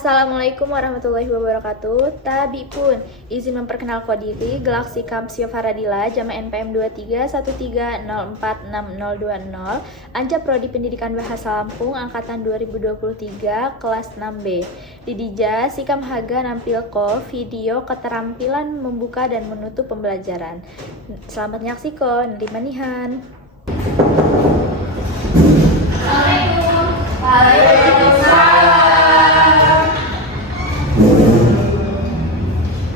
Assalamualaikum warahmatullahi wabarakatuh. Tabi pun izin memperkenalkan diri, Galaxy Kamsio Faradila, Jama NPM 2313046020, Anja Prodi Pendidikan Bahasa Lampung, Angkatan 2023, kelas 6B. Didija Sikam Haga nampilko video keterampilan membuka dan menutup pembelajaran. Selamat menyaksikan, nerima nihan. Assalamualaikum. Waalaikumsalam.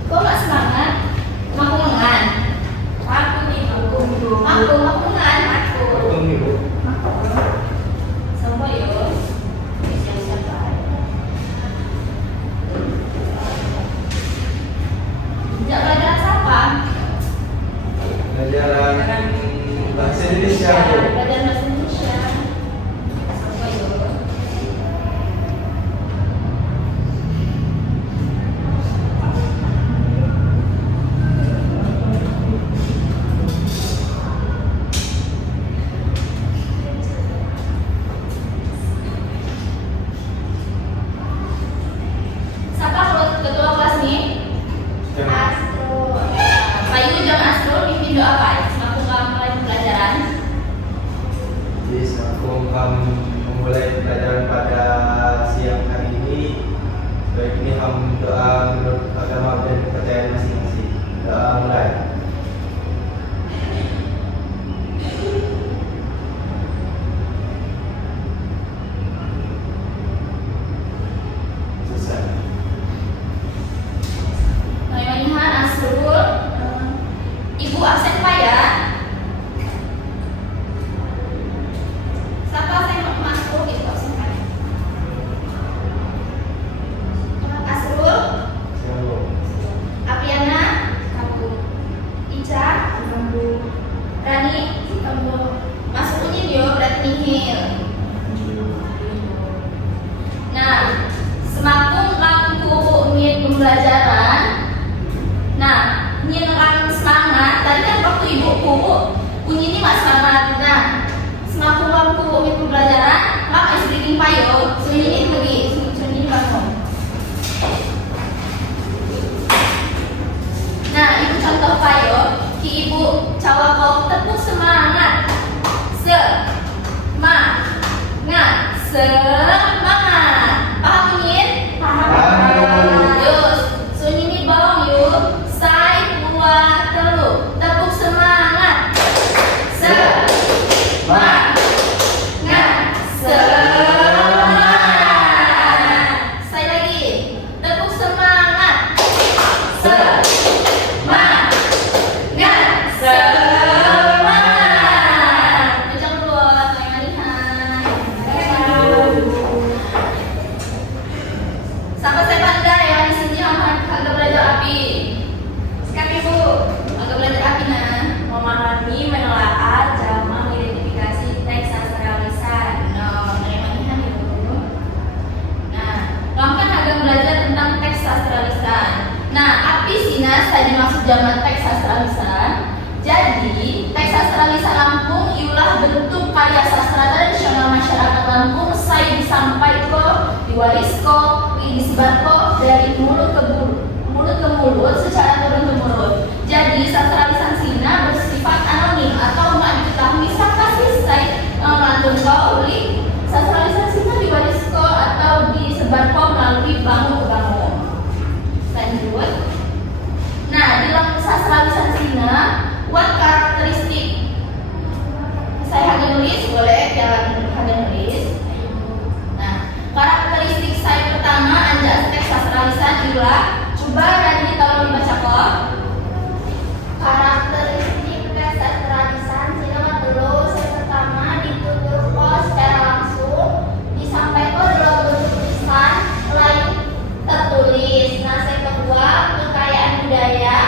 Kok nggak semangat? Makungan. Aku makungan. Sama yuk. Siap-siap baik. Sejak pelajaran apa? Pelajaran bahasa Indonesia. Pelajaran bahasa Indonesia. Sama yuk. Siapa ketua kelas nih? Astro. Bayu dan Astro pimpin doa apa? Semakin mulai pelajaran. Jadi semakin memulai pelajaran pada siang hari ini, baik ini doa menurut agama dan kepercayaan masing-masing. Doa mulai. Selesai. Manihan Asrul. Ibu absen Pak ya? Siapa saya masuk Ibu absen Pak? Asrul, Selalu. Apiana, kamu. Ica, kamu. Rani, kamu. Masuk unit yo, berarti nihil. Nah, semakin lampu unit pembelajaran. Nah, ini orang semangat. Tadi kan waktu ibuku bunyi ini nggak semangat. Nah, semakin lampu unit pembelajaran, mak es bikin payo. Sunyi ini pergi, sunyi ini bangun. Nah, ibu contoh payo. Ki ibu cawakau tepuk semangat. Semangat. Paham ini? Paham. Yus, sunyi ini bawang yuk. Sai buat telu. Tepuk semangat. Semangat. Semangat. Sai lagi. Tepuk semangat. Semangat. Semangat. Kencang keluar, saya lihat. Sampai saya pandai yang di sini agak belajar api. Sekarang ibu agak belajar api nah. Memahami, menelaah, jama, mengidentifikasi teks sastra lisan. No, terima ibu. Nah, kamu kan agak belajar tentang teks sastra lisan. Nah, api sinas tadi maksud zaman teks sastra lisan. Jadi, teks sastra lisan Lampung ialah bentuk karya sastra tradisional masyarakat Lampung saya disampaikan, diwariskan, disebarkan dari mulut ke mulut secara turun temurun. Jadi sastra lisan Sina bersifat anonim atau nggak diketahui siapa sih saya melantun kauli. Sastra lisan Sina diwariskan atau disebarkan melalui bangun ke bangun. Lanjut. Nah, di dalam sastra lisan Sina, buat karakteristik. Saya hanya nulis, boleh jangan hanya nulis. Nah, karakteristik saya pertama anja teks sastra lisan ialah coba dan tolong dibaca kok. Karakteristik teks sastra lisan Sina dulu saya pertama ditutur secara langsung disampaikan dalam bentuk tulisan lain tertulis. Nah, saya kedua kekayaan budaya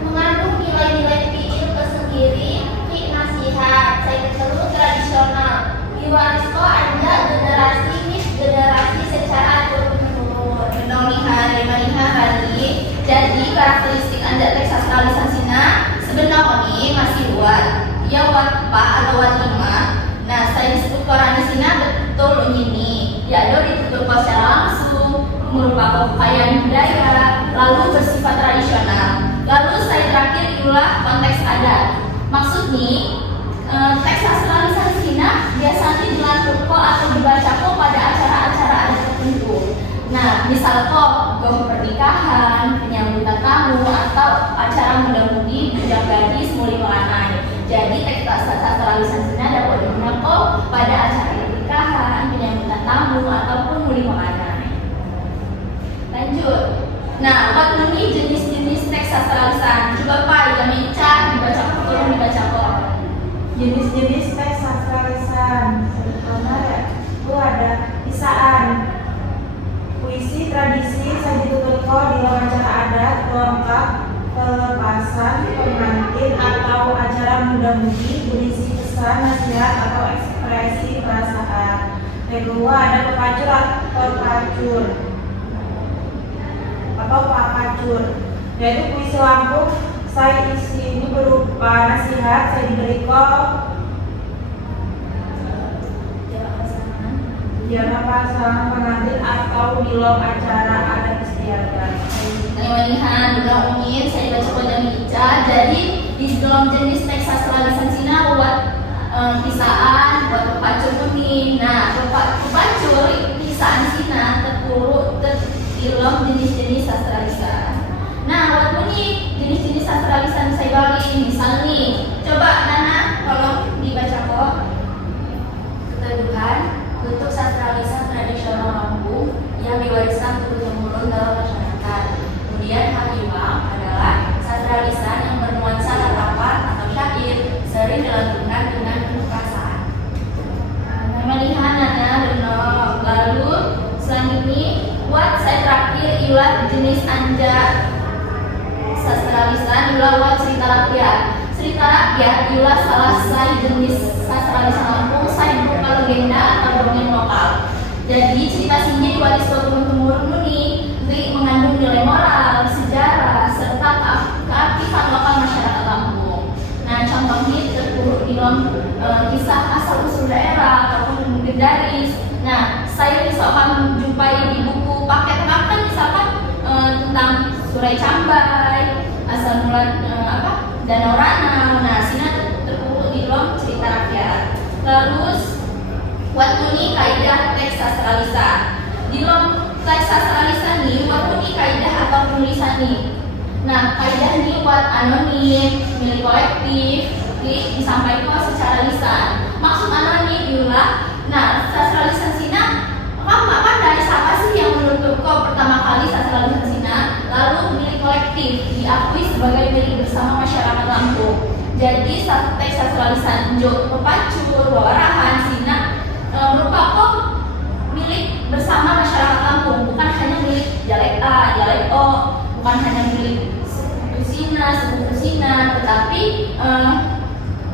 mengandung nilai-nilai pikir tersendiri, nasihat. Saya ketiga tradisional diwariskan anja generasi secara turun temurun. Menolihan tadi. Jadi karakteristik anja teks sastra lisan Sina sebenarnya masih buat ya buat 4 atau buat 5. Nah, saya disebut koran di Sina betul ini. Ya, do ditutur secara langsung. merupakan kekayaan budaya, lalu bersifat tradisional. Lalu slide terakhir itulah konteks adat. Maksud nih, teks sastra lisan Cina biasanya dilakukan atau dibaca pada acara-acara adat tertentu. Nah, misal gong pernikahan, penyambutan tamu, atau acara muda-mudi, bujang gadis, muli melanai. Jadi teks sastra lisan Cina dapat digunakan pada acara pernikahan, penyambutan tamu, ataupun muli melanai. Lanjut. Nah, what ini jenis-jenis teks sastra lisan? Coba Pak, yang Ica dibaca tolong dibaca kok. Jenis-jenis teks sastra lisan itu ada kisaan, puisi, tradisi, saji tuturko, di acara adat, lengkap, pelepasan, pengantin atau acara muda-mudi berisi pesan, nasihat atau ekspresi perasaan. Yang kedua ada pepacur atau papacur, yaitu puisi lampung. Saya isi ini berupa nasihat, saya diberi jangan pasangan pengantin atau dilom acara adat istiadat. Melihat belah ungin, saya baca pada Ica. Jadi di dalam jenis teks sastra lisan Cina buat kisaan, buat pepacur ungin. Nah, pepacur kisaan Cina terpuruk jenis-jenis sastra lisan. Nah, buat ungin jenis-jenis sastra lisan saya bagi. Misal nih, coba Nana tolong dibaca kok. Keteduhan, bentuk sastra lisan tradisional Lampung yang diwariskan turun-temurun dalam masyarakat. Kemudian Hakiwang adalah sastra lisan yang bernuansa tatapan atau syair, sering dilantunkan dengan penuh perasaan. Melihat Nana benar. Lalu selanjutnya buat saya terakhir ialah jenis anja sastra lisan ialah cerita rakyat. Cerita rakyat ialah salah satu jenis sastra lisan Lampung selain berupa legenda atau dongeng lokal. Jadi cerita sini diwariskan turun-temurun ini mengandung nilai moral, sejarah, serta keaktifan lokal masyarakat Lampung. Nah, contohnya terpuruk di dalam kisah asal usul daerah ataupun legendaris. Nah, saya misalkan jumpai di buku paket-paket misalkan tentang Surai Cambai, asal mula Danau Ranau. Nah, sini terpuruk di dalam cerita rakyat. Lalu waktu ini kaidah teks sastra lisan. Di dalam teks sastra lisan ini waktu ini kaidah atau penulisan nih. Nah, kaidah ini buat anonim, milik kolektif, disampaikan secara lisan. Maksud anonim ialah, nah, sastra lisan Cina, apa dari siapa sih yang menutur pertama kali sastra lisan Cina, lalu milik kolektif diakui sebagai milik bersama masyarakat Lampung. Jadi teks sastra lisan Jo Pepacur, Wawarahan, Cina merupakan milik bersama masyarakat Lampung, bukan hanya milik dialek A, dialek O, bukan hanya milik sepupu Cina, tetapi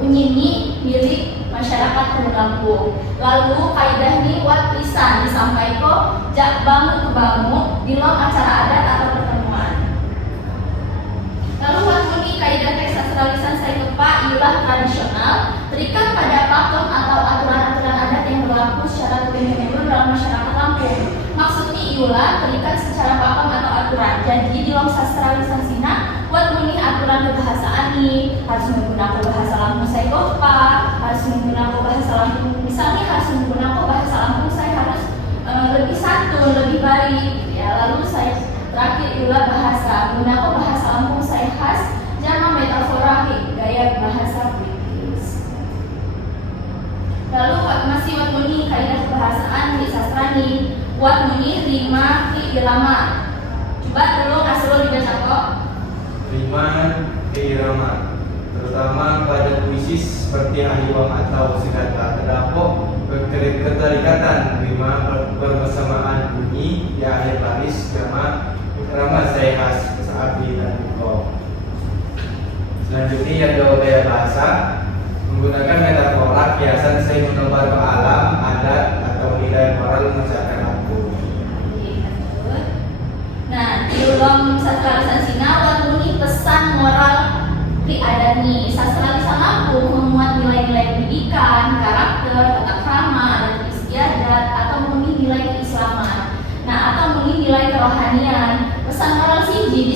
unyini milik masyarakat Lampung. Lalu kaidah ini buat lisan disampaikan jak bangun ke bangun di dalam acara adat atau pertemuan. Lalu buat ini kaidah teks sastra lisan saya lupa ialah tradisional, terikat pada pakem atau aturan-aturan adat yang berlaku secara turun-temurun dalam masyarakat Lampung. Maksudnya ialah terikat secara pakem atau aturan. Jadi di dalam sastra lisan Cina buat ini aturan kebahasaan nih harus menggunakan bahasa Lampung saya kopa, harus menggunakan bahasa Lampung, misalnya harus menggunakan bahasa Lampung saya harus lebih santun, lebih baik ya. Lalu saya terakhir ialah bahasa, menggunakan bahasa Lampung saya khas, jangan metafora gaya bahasa British. Lalu masih buat ini kaidah kebahasaan di sastra nih, buat ini rima irama. Coba dulu asal dibaca kok. Rima irama, terutama pada puisi seperti Hakiwang atau Segata, terdapat keterikatan rima bersamaan bunyi di akhir baris irama saya khas saat dan buko. Selanjutnya ada gaya bahasa, menggunakan metafora kiasan saya menebar ke alam, adat atau nilai moral masyarakat Lampung. Nah, di dalam sastra lisan Cina ini pesan moral priadani. Sastra lisan Lampung memuat nilai-nilai pendidikan, karakter, tata krama, adat istiadat, atau nilai keislaman. Nah, atau nilai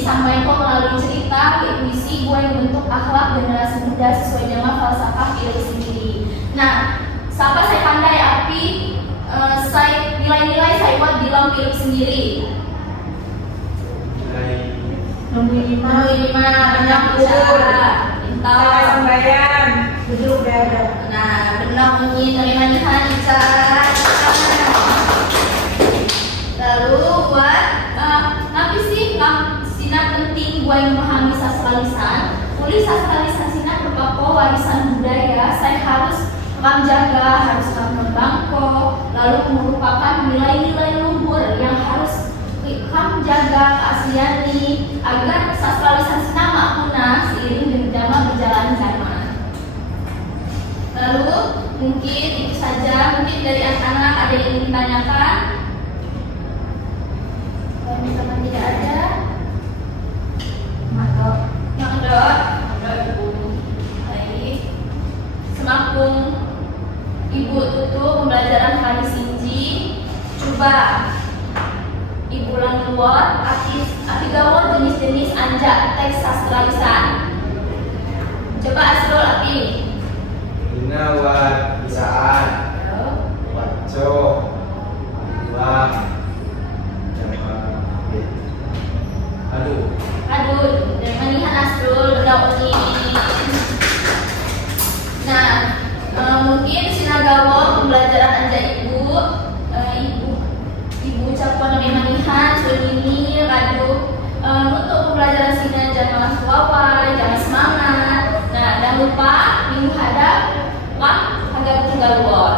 disampaikan melalui cerita, puisi, buah yang bentuk akhlak generasi muda sesuai dengan falsafah diri sendiri. Nah, sampai saya pandai api, saya nilai-nilai saya buat di dalam diri sendiri. Nomor 5 banyak bicara, pintar. Salah sambayan, duduk berada. Nah, benar bunyi nerima Ica. Lalu buat apa sih sinar penting buat yang memahami sastra lisan. Tulis sastra lisan sinar berupa warisan budaya. Saya harus jaga, harus membangko, lalu merupakan nilai-nilai luhur yang harus jaga keaslian nih agar sastra lisan sinar makna seiring dengan berjalan zaman. Lalu mungkin itu saja, mungkin dari anak-anak ada yang ingin ditanyakan. Kalau misalkan tidak ada, Mandor, Ibu. Baik. Semakin Ibu tutup pembelajaran hari Sinji, coba Ibu ulang keluar api gawat jenis-jenis anjak teks sastra lisan. Coba Asrul api. Bina wat bisaan, waco, wah, Aduh, dari manihan Asrul berdaun ini. Nah, mungkin sinagawa pembelajaran anja ibu ucapan dari manihan sudah ini kadu untuk pembelajaran sini jangan suawai, jangan semangat. Nah, jangan lupa minggu hadap agak tunggal luar.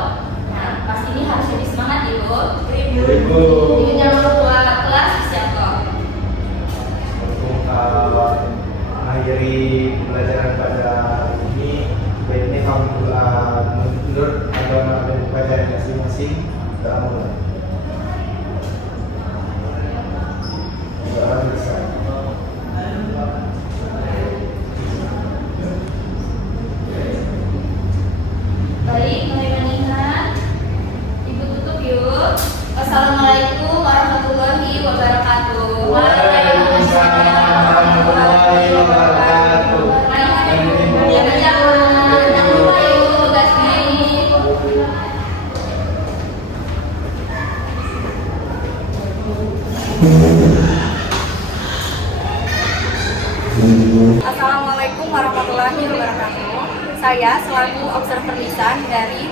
Nah, pasti ini harus lebih semangat ibu. Ibu. Ibu jangan lupa kelas siapa? Untuk mengakhiri pembelajaran pada ini, ini alhamdulillah menurut agama dan pelajaran masing-masing dalam mulai. Baik, mulai menikah. Ibu tutup yuk. Wassalamualaikum warahmatullahi wabarakatuh. Waalaikumsalam warahmatullahi wabarakatuh. Jangan lupa yuk tugasnya ini. Assalamualaikum warahmatullahi wabarakatuh. Saya selaku observer lisan dari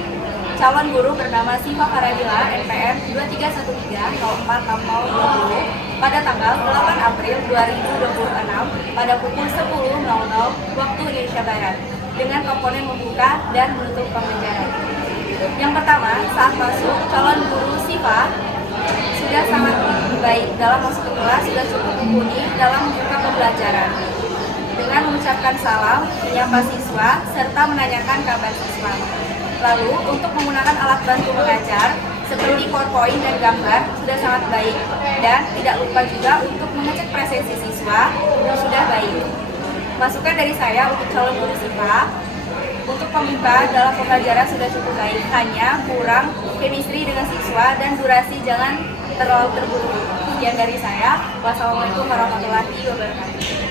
calon guru bernama Siva Faradila NPM 2313046020 pada tanggal 8 April 2026 pada pukul 10.00 waktu Indonesia Barat dengan komponen membuka dan menutup pembelajaran. Yang pertama, saat masuk calon guru Siva sudah sangat baik dalam masuk ke kelas, sudah cukup mumpuni dalam membuka pembelajaran dengan mengucapkan salam, menyapa siswa, serta menanyakan kabar siswa. Lalu, untuk menggunakan alat bantu mengajar seperti PowerPoint dan gambar sudah sangat baik, dan tidak lupa juga untuk mengecek presensi siswa yang sudah baik. Masukan dari saya untuk calon guru Siva, untuk pembuka dalam pembelajaran sudah cukup baik, hanya kurang chemistry dengan siswa dan durasi jangan terlalu terburu-buru. Sekian dari saya. Wassalamualaikum warahmatullahi wabarakatuh.